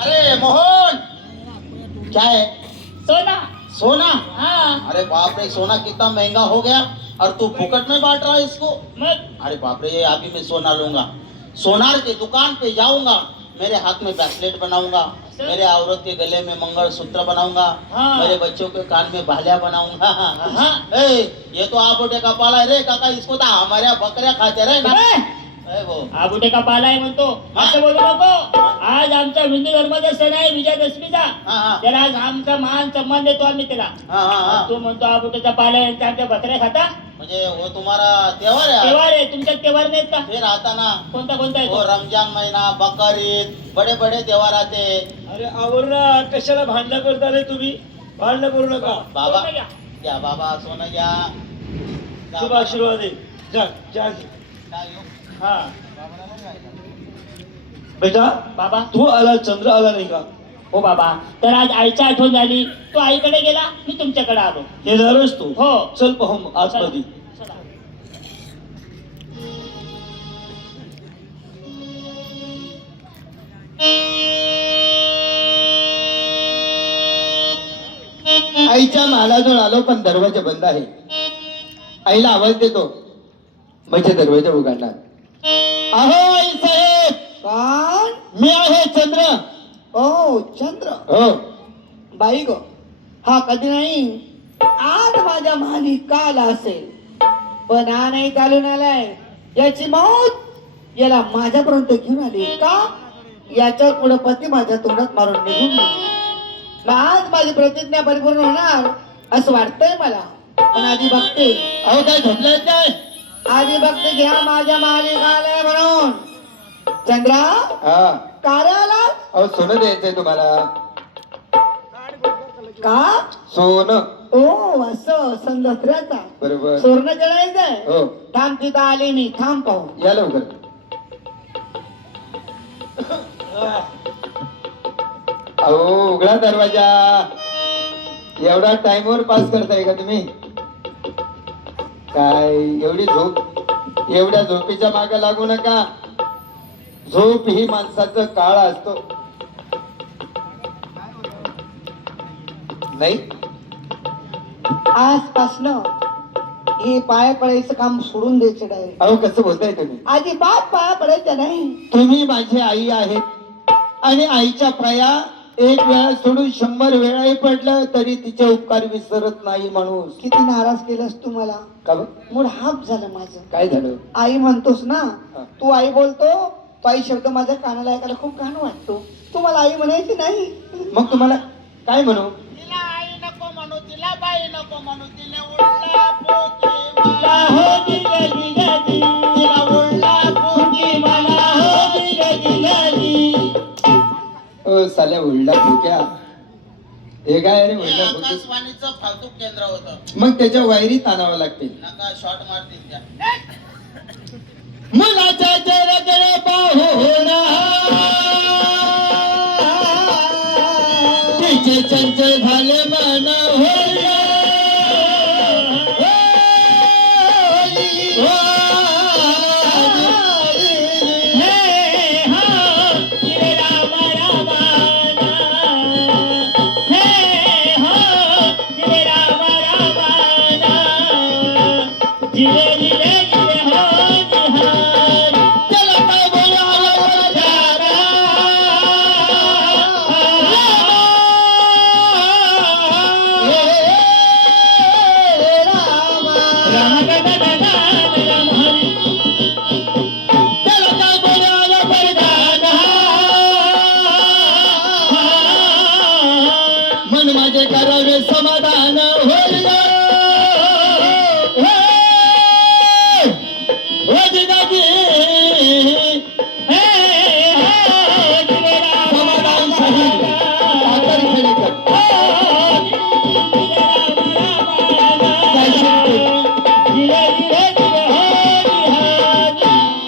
अरे मोहन, क्या है? सोना। सोना? हाँ। अरे बाप रे, सोना कितना महंगा हो गया और तू फुकट में बांट रहा है इसको। मग अरे बाप रे, अभी मैं सोना लूंगा, सोनार की दुकान पे जाऊंगा, मेरे हाथ में ब्रेसलेट बनाऊंगा, मेरे औरत के गले में मंगलसूत्र बनाऊंगा, हाँ। मेरे बच्चों के कान में भालिया बनाऊंगा। हाँ। ये तो आप बोटे का पाला है रे काका, इसको तो हमारे बकऱ्या खाते रहे ना। वो आबुटे का पाला आहे म्हणतो, असं बोलू नको. आज आमचा हिंदू धर्माचा सण आहे विजयादशमीचा. हा. त्याला आज आमचा मान सन्मान देतो आम्ही त्याला. हा. तू म्हणतो आबुटेचा पाला आहे, आमच्या बकऱ्या खाता. म्हणजे वो तुम्हारा त्योहार है? तेव्हार आहे तुमच्यात, तेव्हार नाहीत का? फिर आता ना कोणता कोणता आहे वो तो? रमजान महीना, बकरीद, बड़े बड़े त्योहार आते। अरे आवरना, कशाला भांडणं करता रे तुम्ही? भांडणं करू नका. बाबा सोनं घ्या. घ्या, बाबा सोनं घ्या. शुभ आशीर्वाद आहे. जा जा घे. हा. बेटा, बाबा. तू आला, चंद्र आला नाही का? हो बाबा, तर आज आईची आठवण झाली, तो आईकडे गेला, मी तुमच्याकडे आलो. येणारच तू? हो. चल पाहू आतमध्ये. चला. आईच्या महालाजवळ आलो, पण दरवाजा बंद आहे. आईला आवाज देतो, म्हणजे दरवाजा उघडणार. अहो आई साहेब. कोण? मी आहे चंद्र. ओ चंद्र. हो. बाई ग, हा कधी नाही, आज माझ्या माली काल असेल, पण हा नाही चालून आलाय. याची मौत याला माझ्यापर्यंत घेऊन आली का? याच्या पुढे पती माझ्या तोंडात मारून निघून गेली. मग आज माझी प्रतिज्ञा परिपूर्ण होणार असं वाटतंय मला, पण आधी बघते. अहो काय झोपलाय काय? आधी बघते घ्या माझ्या माली आलाय म्हणून. चंद्रा, हा. कार्याला अहो सोनं द्यायचंय तुम्हाला. का? सोनं. ओ असं संदसऱ्याचा बरोबर. सोनं जळायचंय. हो. थांब, तिथं आले मी, थांब पाहू. या लवकर. अहो उघडा दरवाजा. एवढा टाइमवर पास करताय का तुम्ही? काय एवढी झोप, एवढ्या झोपेच्या मागे लागू नका. झोप ही माणसाचं काळ असतो. नाही आजपासनं हे पाया पडायचं काम सोडून द्यायचं डायरेक्ट. अहो कसं बोलताय तुम्ही? अजिबात पाया पडायचं नाही. तुम्ही माझी आई आहेत आणि आईच्या पाया एक वेळा सोडून 100 वेळाही पडलं तरी तिचे उपकार विसरत नाही माणूस. किती नाराज केलंस तू मला. का बरं? मूड हाफ झालं माझं. काय झालं? आई म्हणतोस ना, हा. तू आई बोलतो, तो आई शब्द माझ्या कानाला ऐकायला खूप घाण वाटतो. तू मला आई म्हणायची नाही. मग तुम्हाला काय म्हणू? तिला आई नको म्हणू, तिला बाई नको म्हणू, तिने उडला पोती मला हो दिगा दिगा दी. तिला उडला पोती मला हो दिगा दिगा दी. ओ साल्या उलडा भुक्या. हे काय रे हे उलडा भुक्या? आकाशवाणीचं फालतू केंद्र होतं. मग त्याच्या वायरी ताणावं लागतील. नका शॉर्ट मारतील त्या. मुलाच्या चेहऱ्याकडे पाहून तिचे चंचल झाले मन होय. हे हा जिरे राम रामाना. हे हा जिरे राम रामाना. जिरे जिरे जिरे हो निहार. त्याला काय बोलावं जारा. राम गगनगान राम हरी. त्याला काय बोलावं परदान. मन माझे करावे समाधान होय. समाधान साहिल साखर खेडेकर.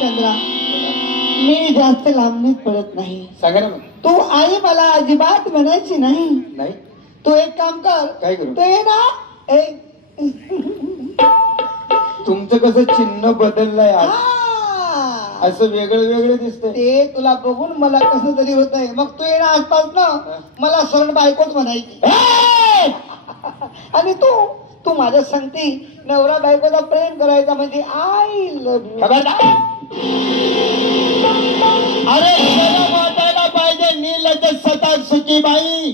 चंद्रा, मी जास्त लांबणीत पडत नाही. सांगा ना मग. तू आई मला अजिबात म्हणायची नाही. नाही तू एक काम कर. काय करू? तू ये ना, एक तुमचं कसं चिन्ह बदललंय आज. हा, असं वेगळं वेगळं दिसतंय. ते तुला बघून मला कसं तरी होत आहे. मग तू येणं आसपास ना मला सरळ बायकोच म्हणायची. आणि तू माझ्या सांगते नवरा बायकोचा प्रेम करायचा म्हणजे आय लव्ह यू. अरे शरम वाटायला पाहिजे. नीलज सता सुखी बाई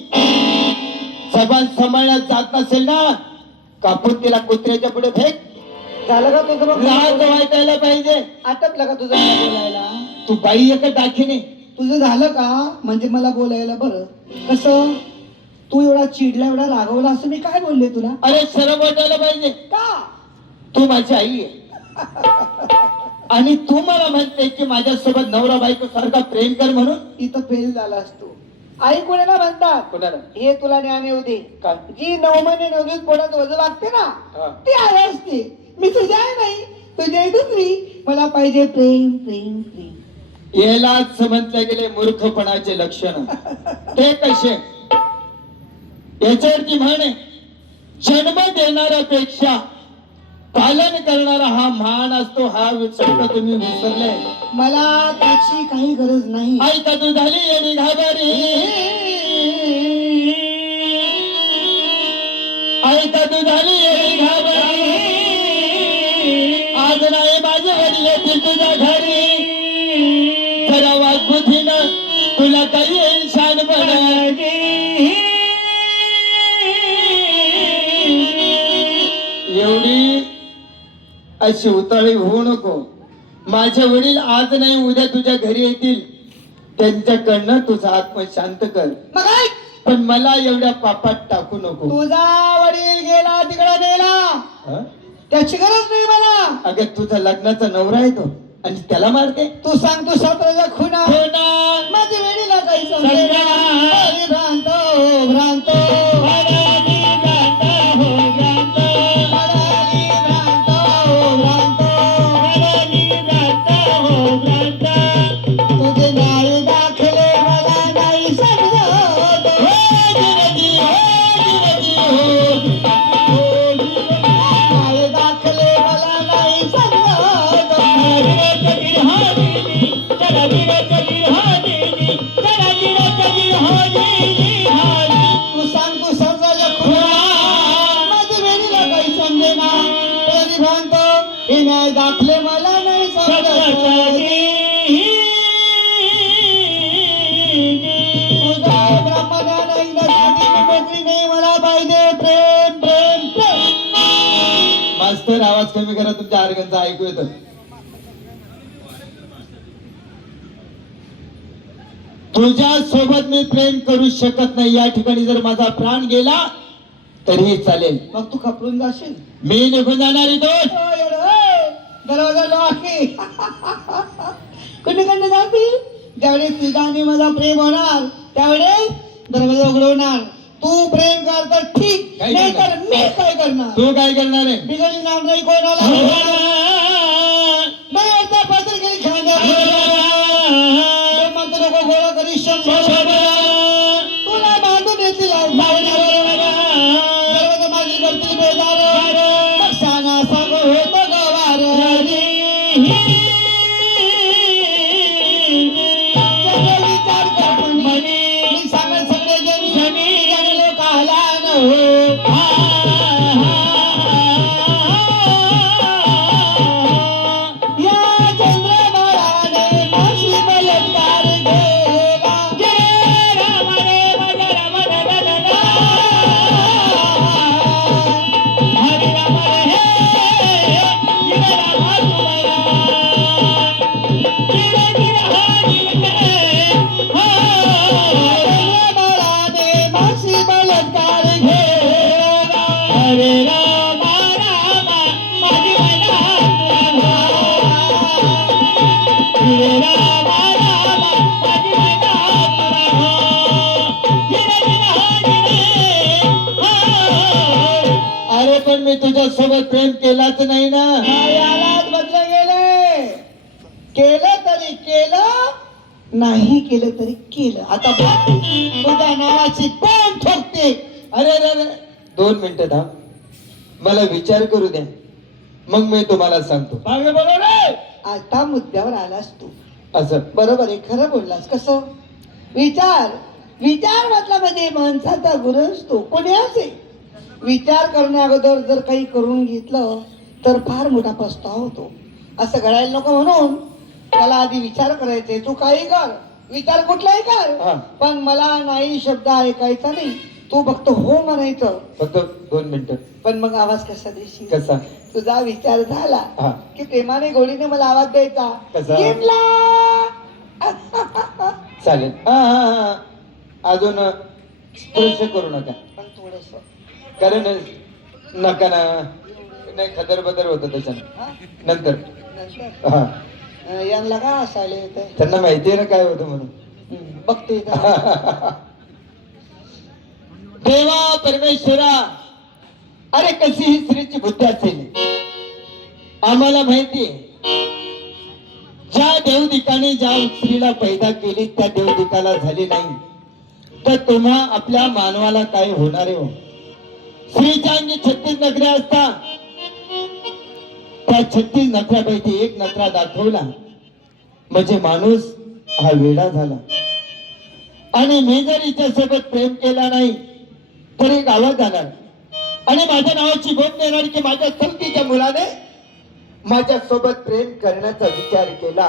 जबान सांभाळण्यात जात नसेल ना कापून तिला कुत्र्याच्या पुढे फेक. झालं का तुझं मग? लाज वाटायला पाहिजे. आटपलं का तुझं मला बोलायला? तू बाई एक दाखिने. तुझं झालं का म्हणजे मला बोलायला बरं. कसं तू एवढा चिडला एवढा रागवला असं मी काय बोलले तुला? अरे शरम वाटायला पाहिजे. का? तू माझी आई आहे आणि तू मला म्हणते की माझ्यासोबत नवरा बायको सारखा प्रेम कर म्हणून. इथं फेल झाला असतो. आई कोणाला म्हणतात? कोणाला? हे तुला ज्ञान येऊ दे. काय? जी 9 महिने 9 दिवस पोटात वजन लागते ना हा. ती आई असते. मी तुझी आई नाही, तुझी आई दुसरी. मला पाहिजे प्रेम प्रेम प्रेम. यालाच म्हटले गेले मूर्खपणाचे लक्षण. ते कसे? याच्यावरती म्हणे जन्म देणाऱ्यापेक्षा पालन करणारा हा महान असतो. हा शब्द तुम्ही विसरले. मला त्याची काही गरज नाही. आई का तू झाली येडी घाबरी. आई का तू झाली येडी घाबरी. आज नाही माझे वडील येतील तुझ्या घरी. जरा वागबुद्धीनं तुला काही येईल शानपणाची. एवढी अशी उताळी होऊ नको. माझे वडील आज नाही उद्या तुझ्या घरी येतील. त्यांच्याकडनं तुझा आत्मा शांत कर. मग ऐक, पण मला एवढ्या पापात टाकू नको. तुझा वडील गेला तिकडे गेला हं? त्याची गरज नाही मला. अगं तुझा लग्नाचा नवरा आहे तो आणि त्याला मारते. तू सांग तू सतराचा खुना हो ना. माझ्या वेळीला काही समजेना. अरे भ्रांत हो भ्रांत. अडाणी भ्रांत हो भ्रांत. अडाणी भ्रांत हो भ्रांत. अडाणी भ्रांत हो भ्रांत. तुझे न्याय दाखले मला नाही समजत. हो जिरगी, हो जिरगी, हो. न्याय दाखले मला नाही समजत. तू सांग तू समजा खुना माझ्या वेळीला काही समजेना. तरी भ्रांत हे न्याय दाखले मला नाही समजत. तुझा ब्रह्मज्ञान ऐकण्यासाठी मी मोकळी नाही. मला पाहिजे प्रेम प्रेम प्रेम. मास्तर आवाज कमी करा. तुमच्या आर्गनचा ऐकू येतं. तुझ्या सोबत मी प्रेम करू शकत नाही. या ठिकाणी जर माझा प्राण गेला तरीही चालेल. मग तू खपरून जाशील. मी निघून जाणार इथून. ओ येडं, दरवाजा लॉकी. कुणीकडनं जातील? ज्यावेळेस तुझा आणि माझा प्रेम होणार त्यावेळेस दरवाजा उघडवणार. तू प्रेम कर तर ठीक, काय नाही करणार? तर मी काय करणार? तू काय करणार आहे? बिघडणार नाही कोणाला. नाही आता पत्र केली खांद्यावर. मात्र नको गोळा करी शंभर. तुला बांधून येतील दरवाजा माझी करतील बेदार. मग सांगा सांग होतो गवार. सगळे विचार कर म्हणे. मी सांगेन सगळे जणी जणले काला न हो. या चंद्रबाळाने माशी बलात्कार केला. जय राम रे भज राम रे हरे राम रे जय राम तुम्हाला. जय जय हरी चंद्रबाळाने माशी बलात्कार केला. हरे राम राम माझी मैना हरे राम राम माझी मैना अरे पण मी तुझ्या सोबत प्रेम केलाच नाही ना. यालाच बदल गेले. केलं तरी केलं, नाही केलं तरी केलं. आता बघ, तुझ्या नावाची कोण ठोकते? अरे अरे अरे 2 मिनिटं थांब. मला विचार करू द्या मग मी तुम्हाला सांगतो. मागे बोलव रे. आता मुद्द्यावर आलास तू. असं बरोबर आहे, खरं बोललास. कसं? विचार विचार म्हटला म्हणजे माणसाचा गुरुच तो, कोणी असे. विचार करण्या अगोदर जर काही करून घेतलं तर फार मोठा पस्ताव होतो. असं घडायला नको म्हणून त्याला आधी विचार करायचे. तू काही कर, विचार कुठलाही हा. कर, पण मला नाही शब्द ऐकायचा नाही. तू फक्त हो म्हणायचं. फक्त 2 मिनिटं. पण मग आवाज कसा देशील? कसा? तुझा विचार झाला हा. की प्रेमाने गोडीने मला आवाज द्यायचा. कसा? "किमला!" चालेल. हा हा हा. अजून स्पर्श करू नका, पण थोडस कारण नका ना, नाही खदर बदर होतं त्याच्यानं नंतर. नंतर हा, यांना का असायला येते त्यांना माहिती आहे ना काय होतं म्हणून. बघते इथं. देवा परमेश्वरा, अरे कशी ही स्त्रीची बुद्धी असेल. आम्हाला माहितीये ज्या देवदिकाने ज्या स्त्रीला पैदा केली त्या देवदिकाला झाली नाही, तर तुम्हा आपल्या मानवाला काय होणार आहे हो? स्त्रीच्या अंगी 36 नखरे असतात. त्या 36 नखऱ्यापैकी एक नखरा दाखवला म्हणजे माणूस हा वेडा झाला. आणि मी जर हिच्यासोबत प्रेम केला नाही तरी गावात जाणार आणि माझ्या नावाची बोट देणार की माझ्या संगतीच्या मुलाने माझ्या सोबत प्रेम करण्याचा विचार केला.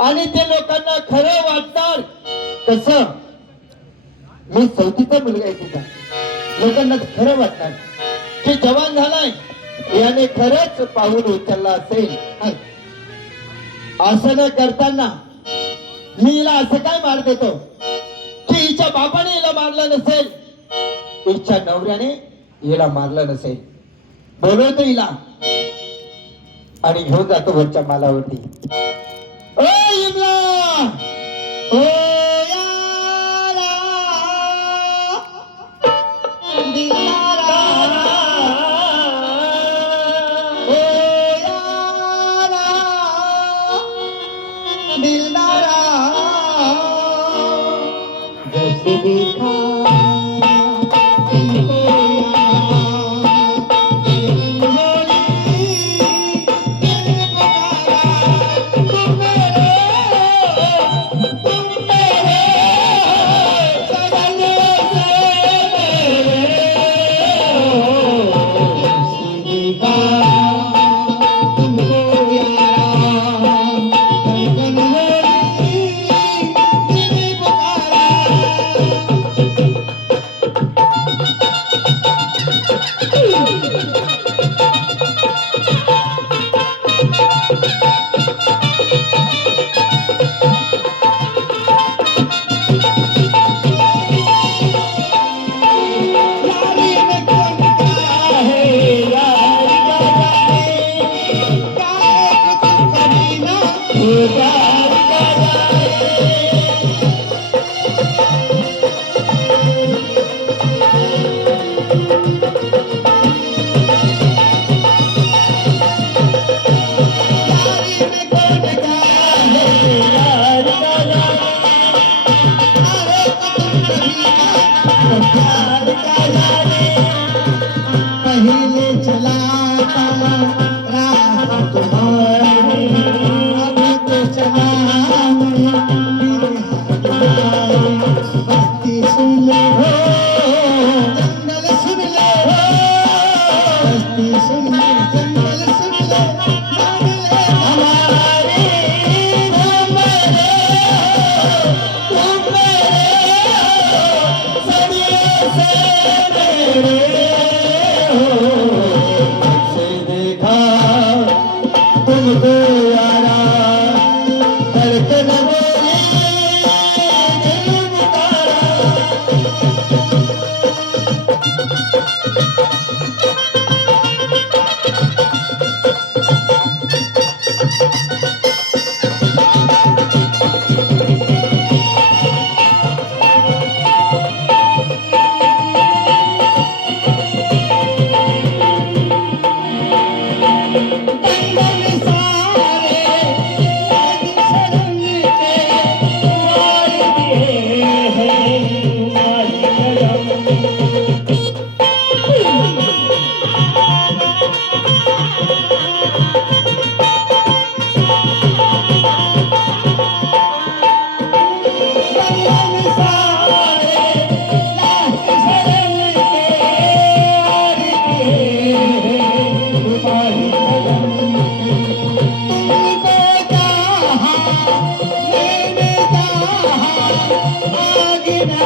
आणि ते लोकांना खरं वाटणार. कसं? मी चौथीचा मुलगा आहे तिचा. लोकांना खरं वाटणार की जवान झालाय, याने खरंच पाऊल उचलला असेल. असं न करताना मी हिला असं काय मार देतो की हिच्या बापाने हिला मारलं नसेल, हिच्या नवऱ्याने हिला मारलं नसेल. बोलवतो हिला आणि घेऊन जातो वरच्या मालावरती. ओ इमला, ओ यारा, दिलारा, ओ यारा, दिलदारा, जैसे देखा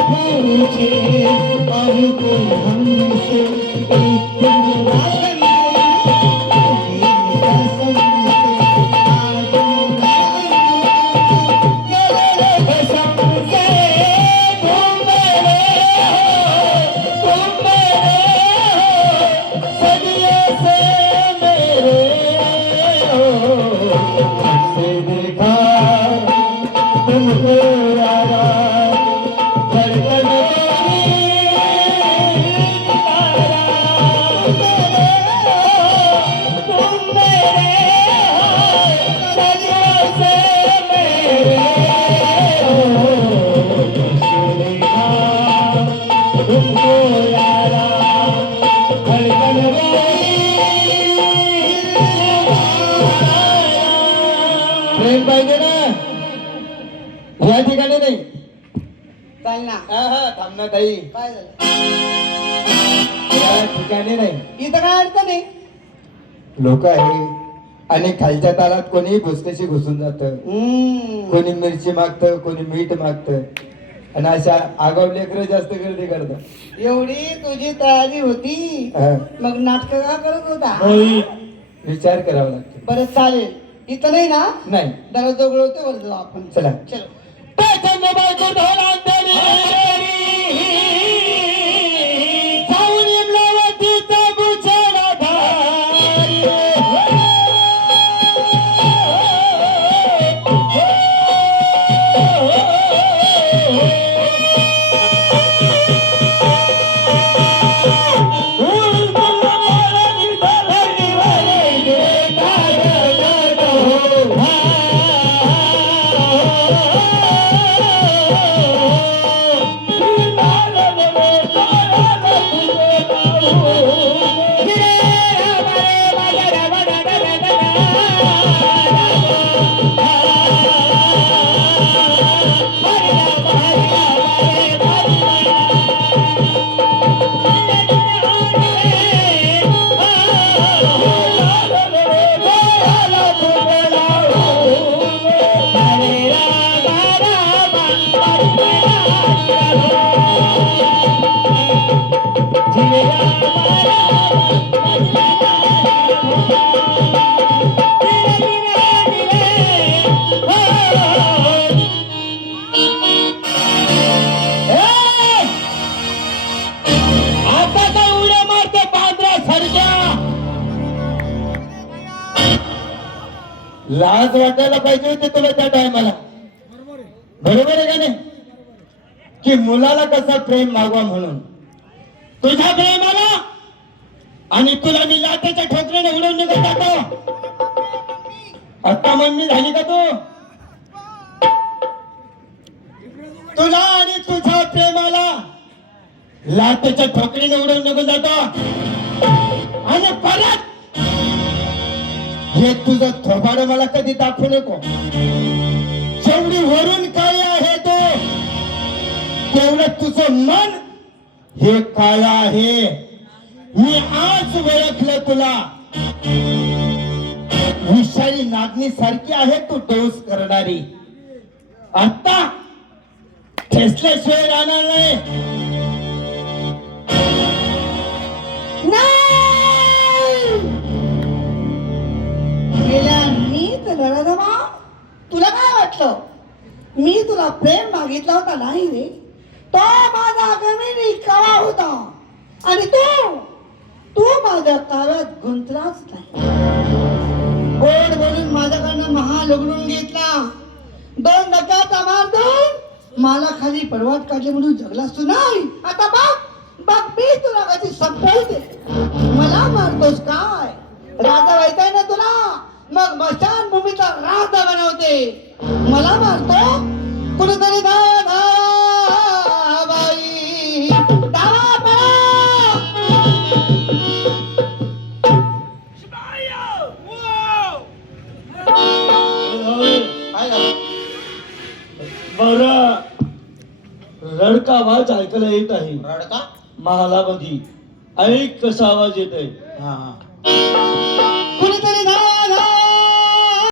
पूछे और कोई हमसे एक दिन रात प्रेम पाहिजे ना या ठिकाणी नाही. चाल ना. थांब ना ताई, काय झालं? या ठिकाणी नाही. इथं काय अडचण आहे? लोक आहे आणि खालच्या तालात कोणी भुसकशी घुसून जात, कोणी मिरची मागतं, कोणी मीठ मागतं आणि अशा आगाव लेकरं जास्त गर्दी करतात. एवढी तुझी तयारी होती हा. मग नाटक का करत होता? विचार करावा लागतो. बरं चालेल. इथं नाही ना, नाही दरवाजा उघडवते वर जाऊ आपण. चला. चलो. लाज वाटायला पाहिजे होते तुला त्या टायमाला. बरोबर आहे का नाही? की मुलाला कसा प्रेम मागवा म्हणून तुझ्या प्रेमाला आणि तुला मी लाटेच्या ठोकऱ्याने उडवून निघत जातो. आता मम्मी झाली का तू? तुला आणि तुझ्या प्रेमाला लाटेच्या ठोकरीने उडवून निघून जातो आणि परत हे तुझं थोबाड मला कधी दाखवू नको. जेवढी वरून काळी आहे तो तेवढं तुझं मन हे काळ आहे. मी आज ओळखलं तुला. विषारी नागणी सारखी आहे तू डोस करणारी. आता ठेसल्याशिवाय राहणार नाही. गेल्या मी तर नरधमा, तुला काय वाटलं? मी तुला प्रेम मागितला होता नाही रे. तो माझा गमिनी कावा होता आणि तू माझ्या काव्यात गुंतलाच नाही. गोड बोलून माझ्याकडनं महाल उघडून घेतला. 2 धक्क्याचा मारतो मला खाली पडवाट काढली म्हणून जगलास तू नाही. आता बघ मी तुला कशी संपवते. मला मारतोस काय? राजा व्हायचंय ना तुला? मग मशान भूमीचा राजा बनवते. मला मारतो? कुणीतरी धावा धावा बाई धावा पळा. बरं, रडका आवाज ऐकायला येत आहे रडका? महालामध्ये. ऐक कसा आवाज येत आहे. हा हा.